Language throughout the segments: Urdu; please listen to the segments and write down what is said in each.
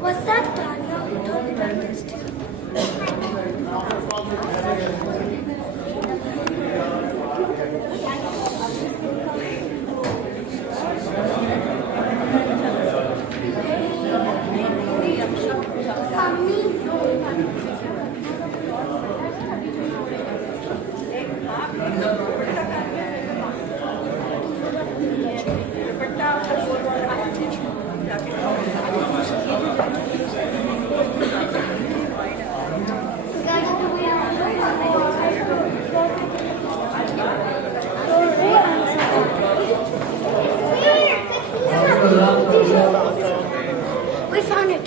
Was that Tanya who told me about this too? We found it.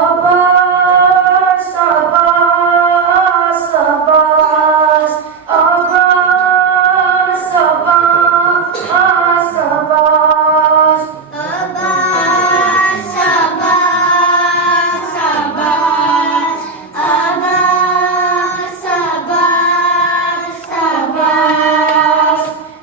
Abbas, Abbas, Abbas, Abbas, Abbas, Abbas, Abbas, Abbas, Abbas, Abbas, Abbas, Abbas,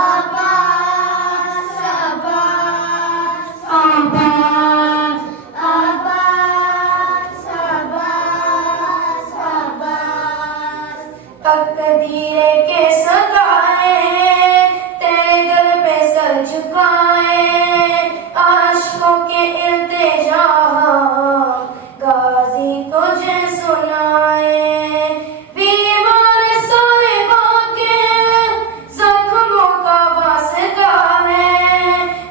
عباس عباس عباس عباس عباس عباس تقدیر کے صدائے تیرے در پہ سر جھکائے عاشقوں کے التجا غازی تجھے سنائے بیمار صاحبہ کے زخموں کا واسطہ ہے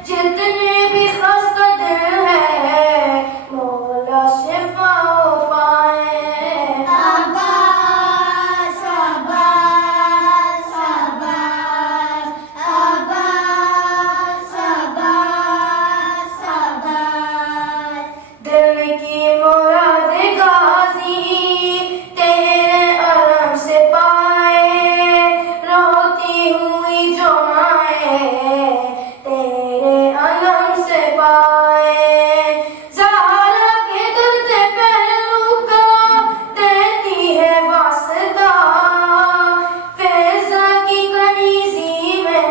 جتنے بھی خستہ دل ہے مولا شفا پائے عباس عباس عباس عباس عباس عباس دل کی مراد غازی تیرے علم سے پائے روتی ہوئی جو مائیں تیرے علم سے پائے زہرا کے درد پہلو کا دیتی ہے واسطہ فیضا کی کنیزی میں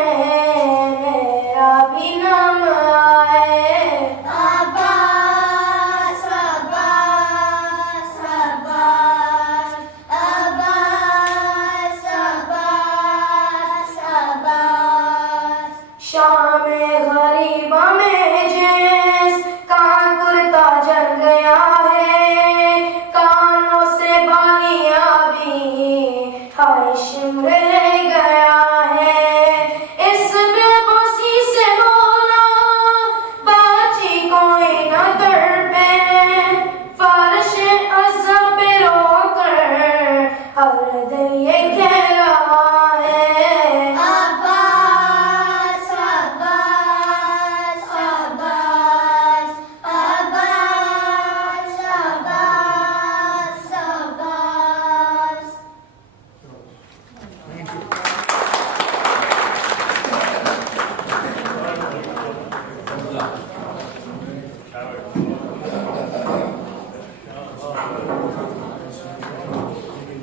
میرا بھی نام آئے عباس عباس عباس عباس عباس عباس شام غریبہ میں جیس کان کرتا جل گیا ہے کانوں سے بالیاں بھی ہائے شمر رہ گیا ہے اس بے بسی سے مولا باچی کوئی نہ کر پہ فرش عزم پہ رو کر ہر دل یہ کہہ رہا ہے عباس عباس عباس عباس عباس عباس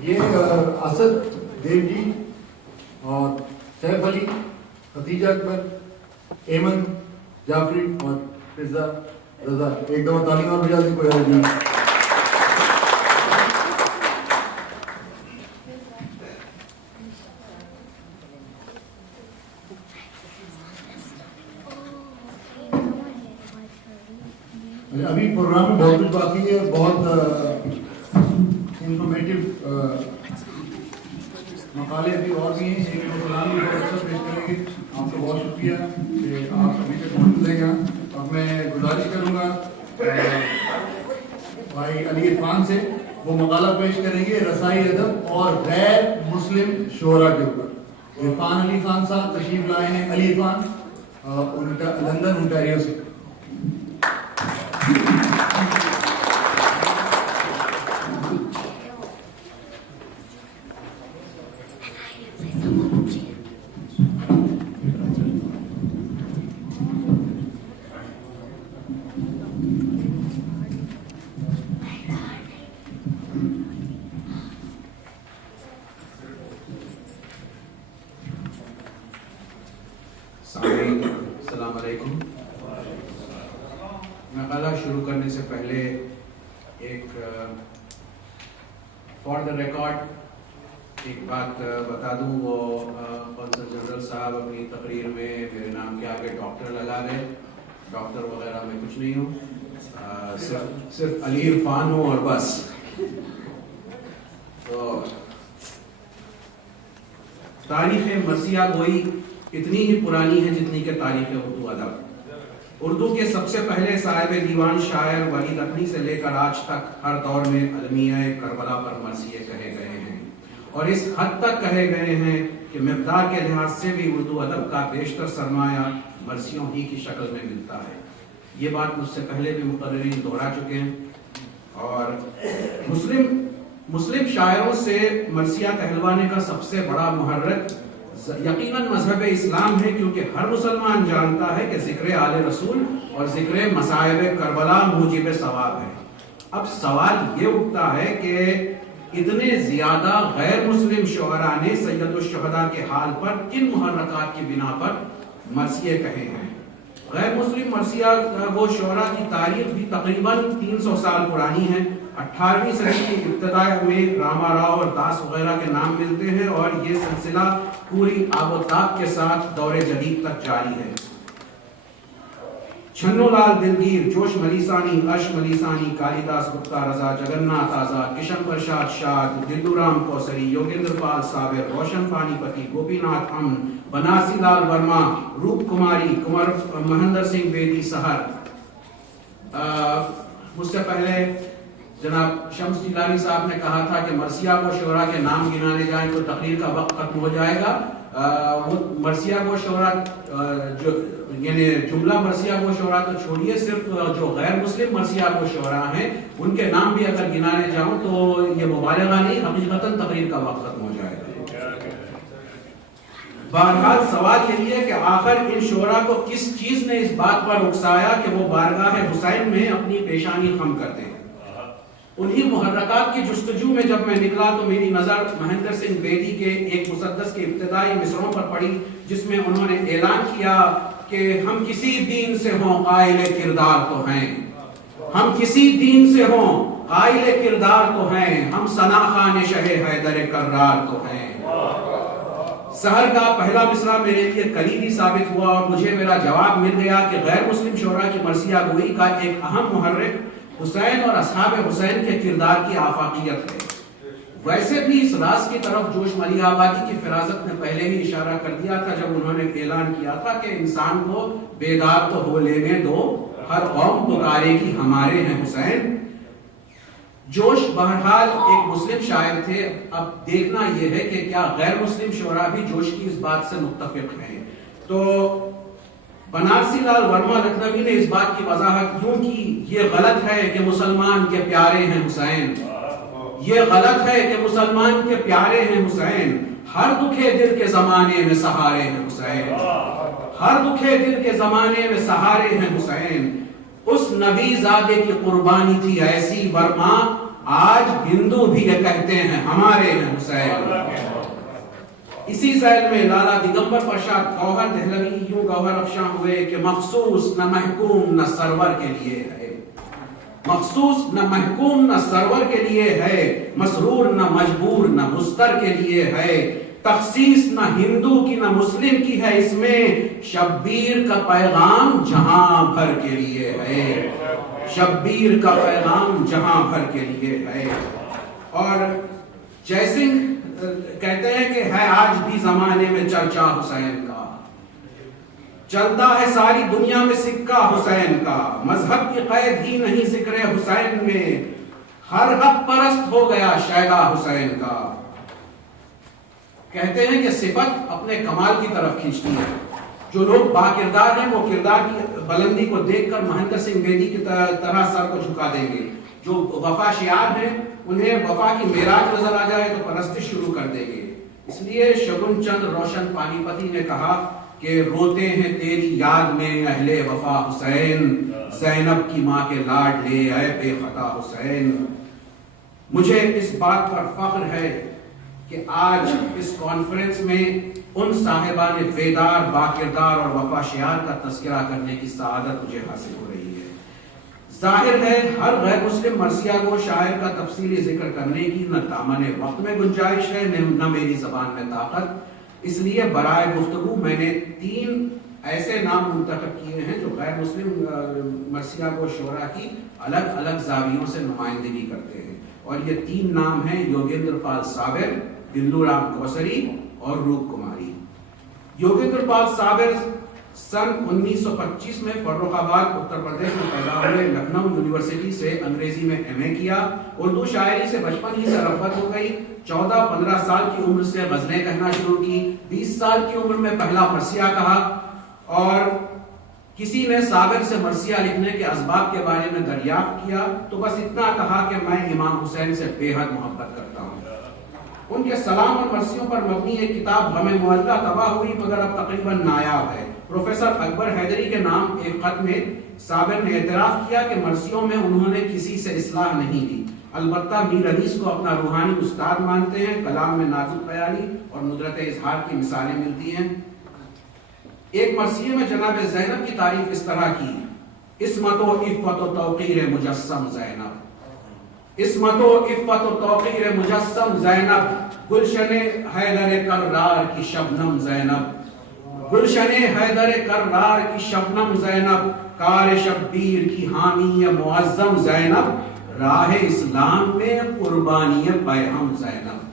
یہ اسد دیو جی اور سیف علی خدیجہ اکبر ایمن جعفری اور فضا رضا ایک دفعہ تعلیم اور بجا دیں کوئی اور نہیں ابھی پروگرام میں بہت کچھ باقی ہے بہت انفارمیٹیو مقالے ابھی اور بھی ہیں ایک پروگرام بھی بہت اچھا پیش کریں گے آپ کا بہت شکریہ کہ آپ ابھی تک موجود ہیں یہاں اب میں گزارش کروں گا بھائی علی عرفان سے وہ مقالہ پیش کریں گے رسائی ادب اور غیر مسلم شعراء کے اوپر عرفان علی خان صاحب تشریف لائے ہیں علی عرفان لندن انٹیریو سے السلام علیکم. مقالہ شروع کرنے سے پہلے ایک فار دا ریکارڈ ایک بات بتا دوں. وہ قونصل جنرل صاحب اپنی تقریر میں میرے نام کے آگے ڈاکٹر لگا گئے. ڈاکٹر وغیرہ میں کچھ نہیں ہوں, صرف علی عرفان ہوں اور بس. تو تاریخ مرثیہ گوئی اتنی ہی پرانی ہے جتنی کہ تاریخ اردو ادب. اردو کے سب سے پہلے صاحب دیوان شاعر ولی لکھنی سے لے کر آج تک ہر دور میں المیہ کربلا پر مرثیے کہے گئے ہیں, اور اس حد تک کہے گئے ہیں کہ مقدار کے لحاظ سے بھی اردو ادب کا بیشتر سرمایہ مرثیوں ہی کی شکل میں ملتا ہے. یہ بات مجھ سے پہلے بھی مقررین دہرا چکے ہیں. اور مسلم شاعروں سے مرثیہ کہلوانے کا سب سے بڑا محرک یقیناً مذہب اسلام ہے, کیونکہ ہر مسلمان جانتا ہے کہ ذکر آل رسول اور ذکر مصائب کربلا موجب ثواب ہے. اب سوال یہ اٹھتا ہے کہ اتنے زیادہ غیر مسلم شعراء نے سید الشہداء کے حال پر کن محرکات کی بنا پر مرثیے کہے ہیں؟ غیر مسلم مرثیہ وہ شعراء کی تاریخ بھی تقریباً 300 سال پرانی ہے۔ 18ویں صدی کی ابتدا میں راما راؤ اور داس وغیرہ کے نام ملتے ہیں اور یہ سلسلہ پوری آب و تاب کے ساتھ دور جدید تک جاری ہے۔ چھنو لال دلگیر، جوش ملیسانی، اش ملیسانی، کالی داس گپتا رضا، جگناتھ آزاد، کشن پرساد شاد، دلو رام کوسری، یوگیندر پال صابر، روشن پانی پتی، گوپی ناتھ امن، بنارسی لال ورما، روپ کماری، کنور مہندر سنگھ بیدی سہر۔ مجھ سے پہلے جناب شمس جیلانی صاحب نے کہا تھا کہ مرثیہ کو شعراء کے نام گنانے جائیں تو تقریر کا وقت ختم ہو جائے گا۔ وہ مرثیہ کو شعراء یعنی جملہ مرثیہ کو شعراء تو چھوڑیے، صرف جو غیر مسلم مرثیہ کو شعراء ہیں ان کے نام بھی اگر گنانے جاؤں تو یہ مبالغہ نہیں، حقیقتاً تقریر کا وقت ختم ہو جائے گا۔ بہرحال سوال یہی ہے کہ آخر ان شعراء کو کس چیز نے اس بات پر اکسایا کہ وہ بارگاہ حسین میں اپنی پیشانی خم کرتے ہیں؟ انہی محرکات کی جستجو میں جب میں نکلا تو میری نظر مہندر سنگھ بیدی کے ایک مسدس کے ابتدائی مصرعوں پر پڑی، جس میں انہوں نے اعلان کیا کہ ہم کسی دین سے ہوں قائل کردار تو ہیں، ہم کسی دین سے ہوں قائل کردار تو ہیں، ہم ثنا خوان شہ حیدر کرار تو ہیں۔ سحر کا پہلا مصرع میرے لیے کلیدی ثابت ہوا اور مجھے میرا جواب مل گیا کہ غیر مسلم شعراء کی مرثیہ گوئی کا ایک اہم محرک حسین اور اصحاب حسین کے کردار کی آفاقیت ہے۔ ویسے بھی اس راز کی طرف جوش ملی آبادی کی فراست نے پہلے ہی اشارہ کر دیا تھا جب انہوں نے اعلان کیا تھا کہ انسان کو بیدار تو ہو لینے دو، ہر قوم پکارے گی ہمارے ہیں حسین۔ جوش بہرحال ایک مسلم شاعر تھے، اب دیکھنا یہ ہے کہ کیا غیر مسلم شعراء بھی جوش کی اس بات سے متفق ہیں۔ تو بنارسی لال ورما لکھنوی نے اس بات کی وضاحت یوں کی، یہ غلط ہے کہ مسلمان کے پیارے ہیں حسین، یہ غلط ہے کہ مسلمان کے پیارے ہیں حسین، ہر دکھے دل کے زمانے میں سہارے ہیں حسین، ہر دکھے دل کے زمانے میں سہارے ہیں حسین۔ اس نبی زادے کی قربانی تھی ایسی ورما، آج ہندو بھی یہ کہتے ہیں ہمارے ہیں حسین۔ اسی ذیل میں لالا دگمبر پرساد گوہر دہلوی یوں گوہر افشاں ہوئے کہ مخصوص نہ محکوم نہ سرور کے لیے ہے، مخصوص نہ محکوم نہ سرور کے لیے ہے، مسرور نہ مجبور نہ مستر کے لیے ہے، تخصیص نہ ہندو کی نہ مسلم کی ہے، اس میں شبیر کا پیغام جہاں بھر کے لیے ہے، شبیر کا پیغام جہاں بھر کے لیے ہے۔ اور جے سنگھ کہتے ہیں کہ ہے آج بھی زمانے میں چرچا حسین کا، چلتا ہے ساری دنیا میں سکہ حسین کا، مذہب کی قید ہی نہیں ذکر حسین میں، ہر حق پرست ہو گیا شیدا حسین کا۔ کہتے ہیں کہ صفت اپنے کمال کی طرف کھینچتی ہے، جو لوگ با کردار ہیں وہ کردار کی بلندی کو دیکھ کر مہندر سنگھ بیدی کی طرح سر کو جھکا دیں گے، جو وفا شعار ہیں انہیں وفا کی معراج نظر آ جائے تو پرستش شروع کر دیں گے۔ اس لیے شگن چند روشن پانی پتی نے کہا کہ روتے ہیں تیری یاد میں اہل وفا حسین، زینب کی ماں کے لاڈ لے اے بے خطا حسین۔ مجھے اس بات پر فخر ہے کہ آج اس کانفرنس میں ان صاحبان بیدار، باکردار اور وفا شعار کا تذکرہ کرنے کی سعادت مجھے حاصل ہو رہی ہے۔ ظاہر ہے ہر غیر مسلم مرثیہ کو شاعر کا تفصیلی ذکر کرنے کی نہ دامن وقت میں گنجائش ہے نہ میری زبان میں طاقت، اس لیے برائے گفتگو میں نے 3 ایسے نام منتخب کیے ہیں جو غیر مسلم مرثیہ کو شعراء کی الگ الگ زاویوں سے نمائندگی کرتے ہیں، اور یہ 3 نام ہیں یوگیندر پال صابر، دلو رام کوسری اور روپ کماری۔ یوگیندر پال صابر سن 1925 میں فروخ آباد اتر پردیش میں پیدا ہوئے، لکھنؤ یونیورسٹی سے انگریزی میں ایم اے کیا، اردو شاعری سے بچپن ہی سے رغبت ہو گئی، 14-15 سال کی عمر سے غزلیں کہنا شروع کی، 20 سال کی عمر میں پہلا مرثیہ کہا، اور کسی نے صابر سے مرثیہ لکھنے کے اسباب کے بارے میں دریافت کیا تو بس اتنا کہا کہ میں امام حسین سے بے حد محبت کرتا ہوں۔ ان کے سلام اور مرثیوں پر مبنی ایک کتاب غم معلّہ تباہ ہوئی مگر اب تقریباً نایاب ہے۔ پروفیسر اکبر حیدری کے نام ایک خط میں صابر نے اعتراف کیا کہ مرثیوں میں انہوں نے کسی سے اصلاح نہیں دی، البتہ میر انیس کو اپنا روحانی استاد مانتے ہیں. کلام میں نازک خیالی اور ندرت اظہار کی مثالیں ملتی ہیں. ایک مرثیے میں جناب زینب کی تعریف اس طرح کی: عصمت و عفت و توقیر مجسم زینب، عصمت و عفت و توقیر مجسم زینب، گلشن حیدر کرار کی شبنم زینب، گلشن حیدر کرار کی شبنم زینب، کار شبیر کی حامی معظم زینب، راہ اسلام میں قربانی پیہم زینب.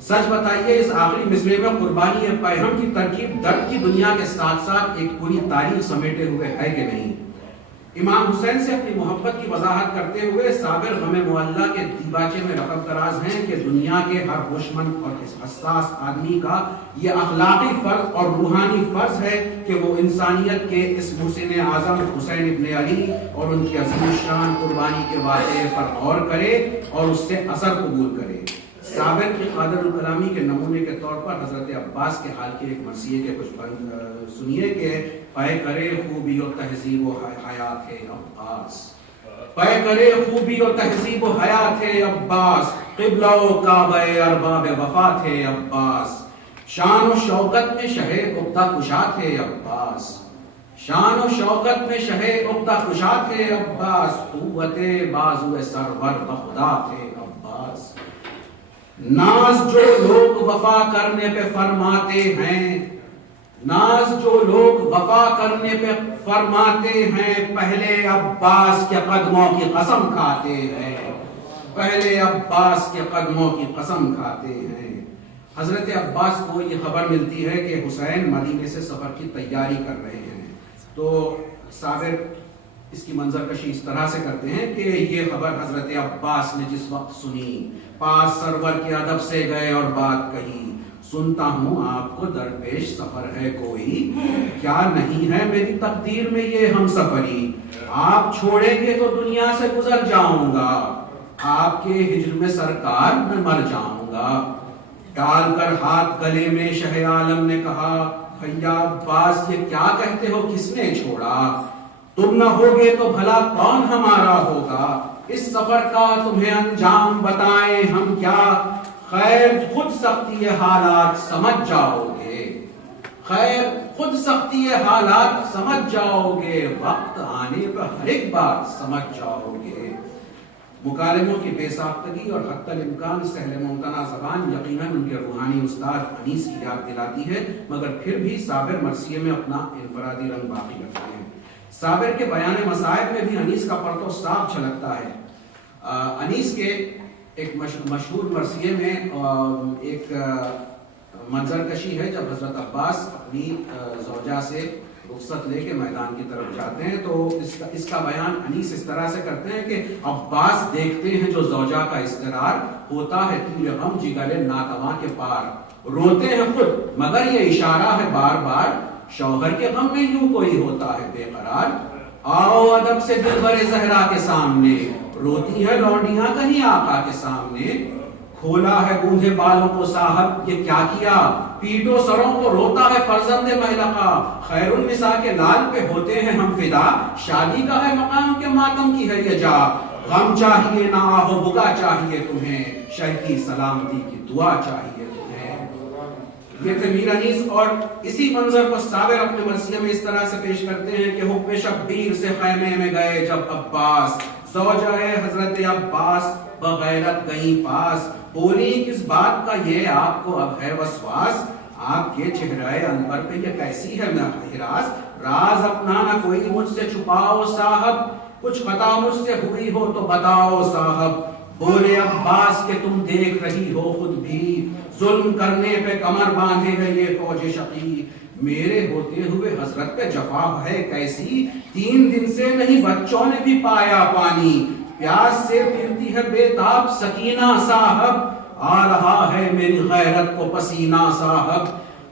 سچ بتائیے اس آخری مصرعے میں قربانی پیہم کی ترکیب درد کی دنیا کے ساتھ ساتھ ایک پوری تاریخ سمیٹے ہوئے ہے کہ نہیں؟ امام حسین سے اپنی محبت کی وضاحت کرتے ہوئے صابر غم معلّہ کے دیباچے میں رقم دراز ہیں کہ دنیا کے ہر ہوشمند اور حساس آدمی کا یہ اخلاقی فرض اور روحانی فرض ہے کہ وہ انسانیت کے اس محسن اعظم حسین ابن علی اور ان کی عظیم الشان قربانی کے واقعے پر غور کرے اور اس سے اثر قبول کرے. صابر کی قادر الکلامی کے نمونے کے طور پر حضرت عباس کے حال کے ایک مرثیے کے کچھ بند سنیے کہ پے کرے خوبی و تہذیب و حیات ہے عباس، پے کرے خوبی و تہذیب و حیات ہے عباس، قبلہ و کعبہ ارباب وفا تھے عباس، شان و شوکت میں شہ عقدہ کشا تھے عباس، شان و شوکت میں شہ عقدہ کشا تھے عباس، قوت بازو سرور بخدا تھے عباس. ناز جو لوگ وفا کرنے پہ فرماتے ہیں، ناز جو لوگ وفا کرنے پہ فرماتے ہیں، پہلے عباس کے قدموں کی قسم کھاتے ہیں، پہلے عباس کے قدموں کی قسم کھاتے ہیں. حضرت عباس کو یہ خبر ملتی ہے کہ حسین مدینے سے سفر کی تیاری کر رہے ہیں. تو صابر اس کی منظر کشی اس طرح سے کرتے ہیں کہ یہ خبر حضرت عباس نے جس وقت سنی، پاس سرور کے ادب سے گئے اور بات کہی، سنتا ہوں آپ کو درپیش سفر ہے کوئی، کیا نہیں ہے میری تقدیر میں یہ ہم سفری، آپ چھوڑیں گے تو دنیا سے گزر جاؤں گا، آپ کے ہجر میں سرکار میں مر جاؤں گا. ڈال کر ہاتھ گلے میں شہ عالم نے کہا، بھیا عباس یہ کیا کہتے ہو، کس نے چھوڑا، تم نہ ہوگے تو بھلا کون ہمارا ہوگا، اس سفر کا تمہیں انجام بتائیں ہم کیا، خیر خود سختی حالات سمجھ جاؤ گے، خیر خود سختی حالات سمجھ جاؤ گے، وقت آنے پر ہر ایک بات سمجھ جاؤ گے. مکالموں کی بے ساختگی اور حتی الامکان سہل ممتنع زبان یقیناً ان کے روحانی استاد انیس کی یاد دلاتی ہے، مگر پھر بھی صابر مرثیے میں اپنا انفرادی رنگ باقی رکھتے ہیں. صابر کے بیان مصائب میں بھی انیس کا پرتو صاف جھلکتا ہے. انیس کے ایک مشہور مرثیے میں ایک منظر کشی ہے جب حضرت عباس اپنی زوجہ سے رخصت لے کے میدان کی طرف جاتے ہیں تو اس کا بیان انیس اس طرح سے کرتے ہیں کہ عباس دیکھتے ہیں جو زوجہ کا اضطرار ہوتا ہے تیر غم جگر ناتواں کے پار، روتے ہیں خود مگر یہ اشارہ ہے بار بار، شوہر کے غم میں یوں کوئی ہوتا ہے بے قرار، آؤ ادب سے دلبر زہرا کے سامنے، روتی ہے لونڈیاں کہیں آقا کے سامنے، کھولا ہے گونجے بالوں کو صاحب یہ کیا کیا، پیٹو سروں کو روتا ہے فرزند مہلقہ، خیر النساء کے لال پہ ہوتے ہیں ہم فدا، شادی کا ہے مقام کے ماتم کی ہے یہ جا، غم چاہیے نہ آہو بگا چاہیے تمہیں، شہ کی سلامتی کی دعا چاہیے تمہیں. یہ تھے میر انیس اور اسی منظر کو صابر اپنے مرثیے میں اس طرح سے پیش کرتے ہیں کہ حب شبیر سے خیمے میں گئے جب عباس، زوجہ حضرت عباس بغیرت گئیں پاس، بولی کس بات کا یہ آپ کو اب ہے وسواس، آپ کے چہرے انور پہ یہ کیسی ہے ہراس، راز اپنا نہ کوئی مجھ سے چھپاؤ صاحب، کچھ خطا مجھ سے ہوئی ہو تو بتاؤ صاحب، بولے عباس کہ تم دیکھ رہی ہو خود بھی، ظلم کرنے پہ کمر باندھے ہے یہ فوج شقی، میرے ہوتے ہوئے حضرت پہ جفا ہے کیسی، 3 دن سے نہیں بچوں نے بھی پایا پانی، پیاس سے پھرتی ہے بے تاب سکینہ صاحب، آ رہا ہے میری غیرت کو پسینہ صاحب،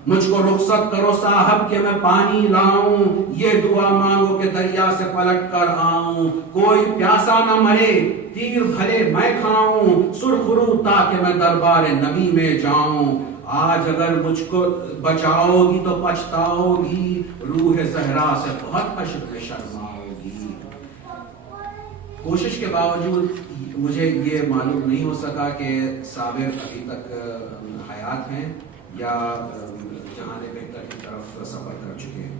مجھ کو رخصت کرو صاحب کہ میں پانی لاؤں، یہ دعا مانگو کہ دریا سے پلٹ کر آؤں، کوئی پیاسا نہ مرے تیر بھلے میں کھاؤں، سرخ رو تاکہ میں دربار نبی میں جاؤں، آج اگر مجھ کو بچاؤ گی تو پچھتاؤ گی، روح زہرا سے بہت حشر میں شرماؤ گی. کوشش کے باوجود مجھے یہ معلوم نہیں ہو سکا کہ صابر ابھی تک حیات ہیں یا جہان بہتر کی طرف سفر کر چکے ہیں۔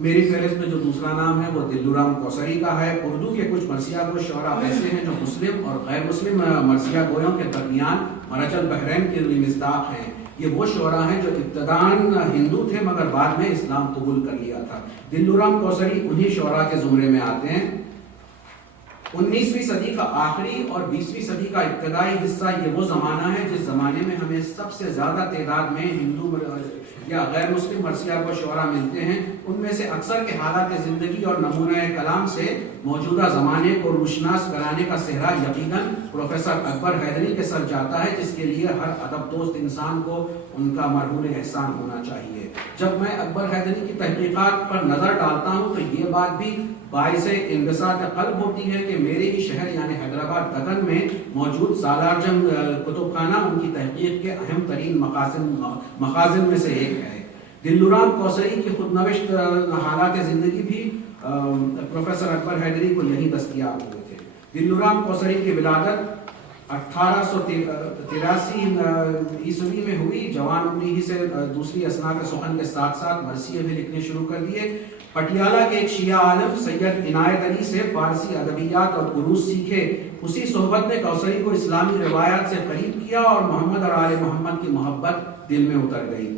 میری فہرست میں جو دوسرا نام ہے وہ دلورام کوثری کا ہے۔ اردو کے کچھ مرثیہ گو شعراء ایسے ہیں جو مسلم اور غیر مسلم مرثیہ گویوں کے درمیان مرج البحرین کے مصداق ہیں۔ یہ وہ شعراء ہیں جو ابتداً ہندو تھے مگر بعد میں اسلام قبول کر لیا تھا۔ دلورام کوثری انہی شعراء کے زمرے میں آتے ہیں۔ 19ویں صدی کا آخری اور 20ویں صدی کا ابتدائی حصہ یہ وہ زمانہ ہے جس زمانے میں ہمیں سب سے زیادہ تعداد میں ہندو یا غیر مسلم مرثیہ کو شعراء ملتے ہیں۔ ان میں سے اکثر کے حالات زندگی اور نمونہ کلام سے موجودہ زمانے کو روشناس کرانے کا صحرا یقیناً پروفیسر اکبر حیدری کے سر جاتا ہے، جس کے لیے ہر ادب دوست انسان کو ان کا مرہون احسان ہونا چاہیے۔ جب میں اکبر حیدری کی تحقیقات پر نظر ڈالتا ہوں تو یہ بات بھی باعث انبساط قلب ہوتی ہے کہ میرے ہی شہر یعنی حیدرآباد دکن میں موجود سالار جنگ کتب خانہ ان کی تحقیق کے اہم ترین مخازن میں سے ایک ہے۔ دلورام کوثری کی خود نوشت حالات زندگی بھی پروفیسر اکبر حیدری کو یہی دستیاب ہوئے تھے۔ دلورام کوثری کی ولادت 1883 عیسوی میں ہوئی۔ جوان عمری ہی سے دوسری اصناف سخن کے ساتھ ساتھ مرثیے بھی لکھنے شروع کر دیے۔ پٹیالہ کے ایک شیعہ عالم سید عنایت علی سے فارسی ادبیات اور عروض سیکھے۔ اسی صحبت نے کوثری کو اسلامی روایات سے قریب کیا اور محمد اور آل محمد کی محبت دل میں اتر گئی۔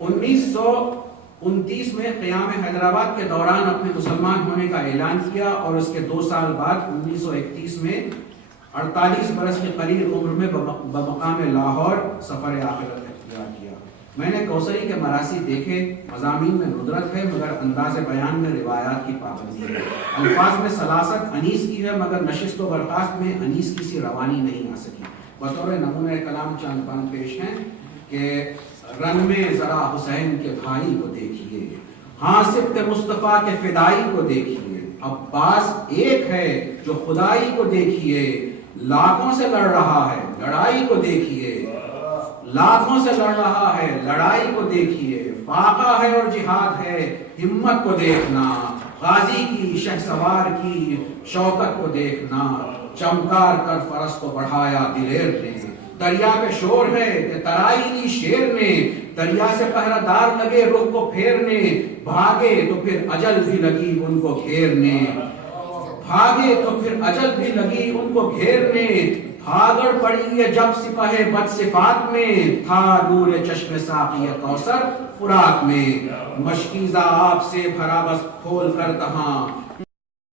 1929 میں قیام حیدرآباد کے دوران اپنے مسلمان ہونے کا اعلان کیا اور اس کے 2 سال بعد 1931 میں 48 برس کے قریب عمر میں بمقام لاہور سفر آخرت اختیار کیا۔ میں نے کوثری کے مراثی دیکھے، مضامین میں ندرت ہے مگر انداز بیان میں روایات کی پابندی ہے۔ الفاظ میں سلاست انیس کی ہے مگر نشست و برخاست میں انیس کی سی روانی نہیں آ سکی۔ بطور نمونہ کلام چند بند پیش ہیں کہ رن میں ذرا حسین کے بھائی کو دیکھیے، ہاں سبط مصطفیٰ کے فدائی کو دیکھیے، عباس ایک ہے جو خدائی کو دیکھیے، لاکھوں سے لڑ رہا ہے لڑائی کو دیکھیے، لاکھوں سے لڑ رہا ہے لڑائی کو دیکھیے، فاقہ ہے اور جہاد ہے ہمت کو دیکھنا، غازی کی شہسوار کی شوکت کو دیکھنا، چمکار کر فرس کو بڑھایا دلیر نے، دریا پہ شور ہے کہ ترائی لی شیر نے، دریا سے پہرہ دار لگے رخ کو پھیرنے، بھاگے تو پھر اجل بھی لگی ان کو گھیرنے، بھاگے تو پھر اجل بھی لگی ان کو گھیرنے، بھاگڑ پڑی ہے جب سپاہ بد صفات میں، تھا نور چشم ساقی کوثر فرات میں، مشکیزہ آپ سے بھرا بس کھول کر کہاں،